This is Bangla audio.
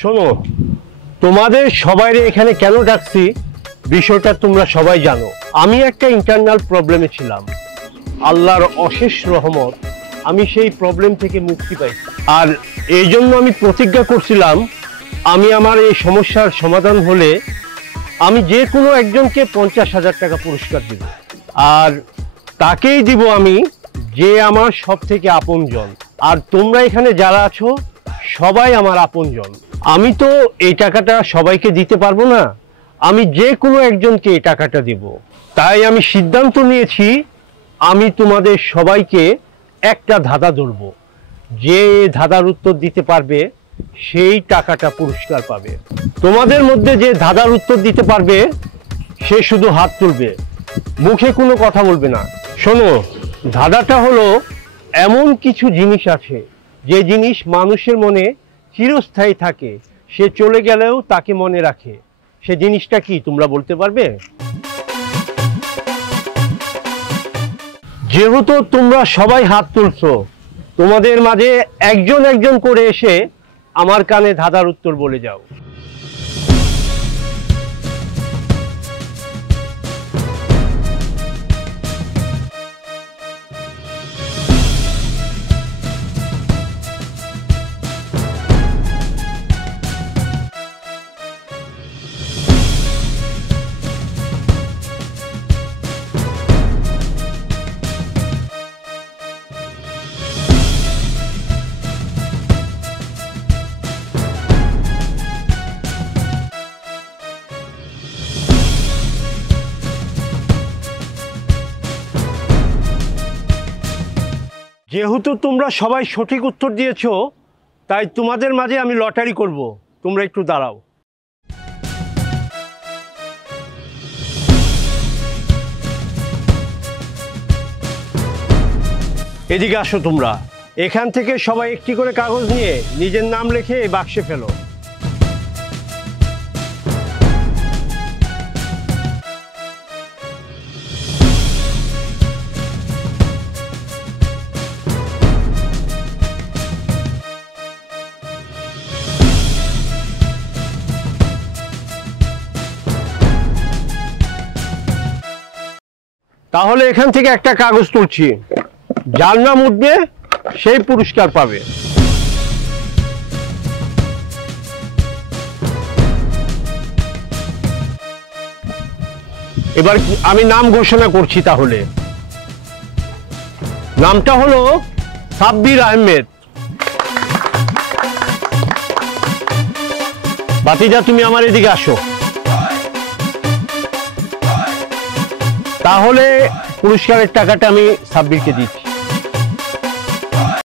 শোনো, তোমাদের সবাই এখানে কেন ডাকছি বিষয়টা তোমরা সবাই জানো। আমি একটা ইন্টারনাল প্রবলেমে ছিলাম, আল্লাহর অশেষ রহমত আমি সেই প্রবলেম থেকে মুক্তি পাইছি। আর এই জন্য আমি প্রতিজ্ঞা করছিলাম আমি আমার এই সমস্যার সমাধান হলে আমি যে কোনো একজনকে 50,000 টাকা পুরস্কার দিব, আর তাকেই দিব আমি যে আমার সব থেকে আপনজন। আর তোমরা এখানে যারা আছো সবাই আমার আপনজন। আমি তো এই টাকাটা সবাইকে দিতে পারবো না, আমি যে কোনো একজনকে এই টাকাটা দিব। তাই আমি সিদ্ধান্ত নিয়েছি আমি তোমাদের সবাইকে একটা ধাঁধা ধরব, যে ধাঁধার উত্তর দিতে পারবে সেই টাকাটা পুরস্কার পাবে। তোমাদের মধ্যে যে ধাঁধার উত্তর দিতে পারবে সে শুধু হাত তুলবে, মুখে কোনো কথা বলবে না। শোনো, ধাঁধাটা হলো এমন কিছু জিনিস আছে যে জিনিস মানুষের মনে চিরস্থায়ী থাকে, সে চলে গেলেও তাকে মনে রাখে। সে জিনিসটা কি তোমরা বলতে পারবে? যেহেতু তোমরা সবাই হাত তুলছো, তোমাদের মাঝে একজন একজন করে এসে আমার কানে ধাঁধার উত্তর বলে যাও। যেহেতু তোমরা সবাই সঠিক উত্তর দিয়েছো, তাই তোমাদের মাঝে আমি লটারি করব। তোমরা একটু দাঁড়াও। এদিকে আসো তোমরা। এখান থেকে সবাই একটি করে কাগজ নিয়ে নিজের নাম লিখে এই বাক্সে ফেলো। তাহলে এখান থেকে একটা কাগজ তুলছি, যার নাম উঠবে সেই পুরস্কার পাবে। এবার আমি নাম ঘোষণা করছি। তাহলে নামটা হলো সাব্বির আহমেদ। বাতিজা, তুমি আমার এদিকে আসো। তাহলে পুরস্কারের টাকাটা আমি সাব্বিরকে দিচ্ছি।